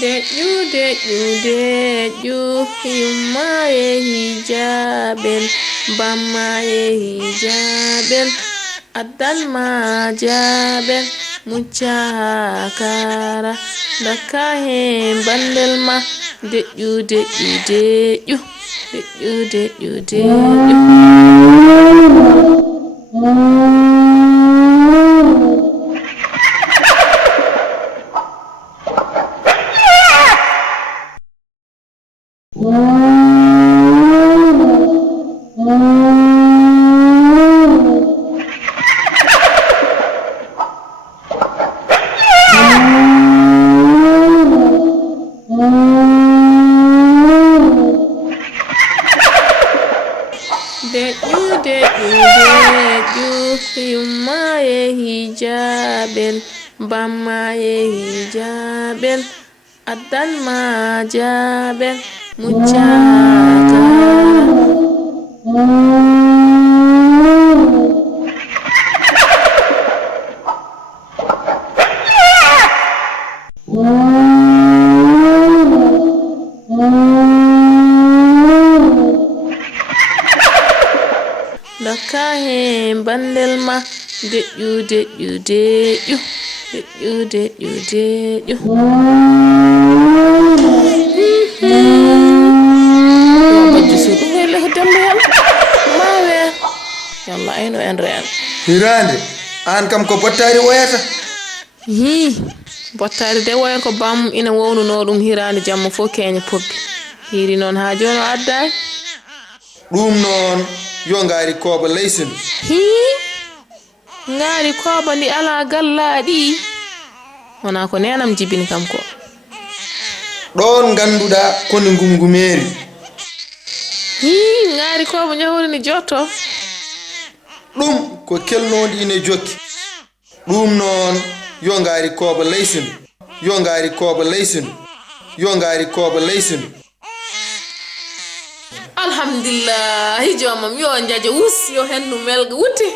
Deƴƴu yumma yehi jaabel bamma yehi jaabel addanma jaabel mucca kara dakka hen bandel ma deƴƴu deƴƴu deƴƴu yumma yehi jaabel bamma yehi jaabel addanma jaabel mucca dakka hen bandel ma deƴƴu bajju suudu wele ko dembe yalla mawe yalla ayno en reen hirande an kam ko bottari woyata bottari de woyen ko bam ina wownuno ɗum hirande jamma fo keña pobbi hiri noon ha joni o adday ɗum noon yo ngari kooba leysendu ngari kooba ndi ala gallaɗi wona ko nenam jibini kam ko ɗon ganduɗa koni ngumgumeri ngari kooba ñawri ni jotto ɗum ko kelnoɗi ine jokki ɗum noon yo ngari kooba leysendu alhamdulillahi jomam yo jaja wus yo hendu melga wutti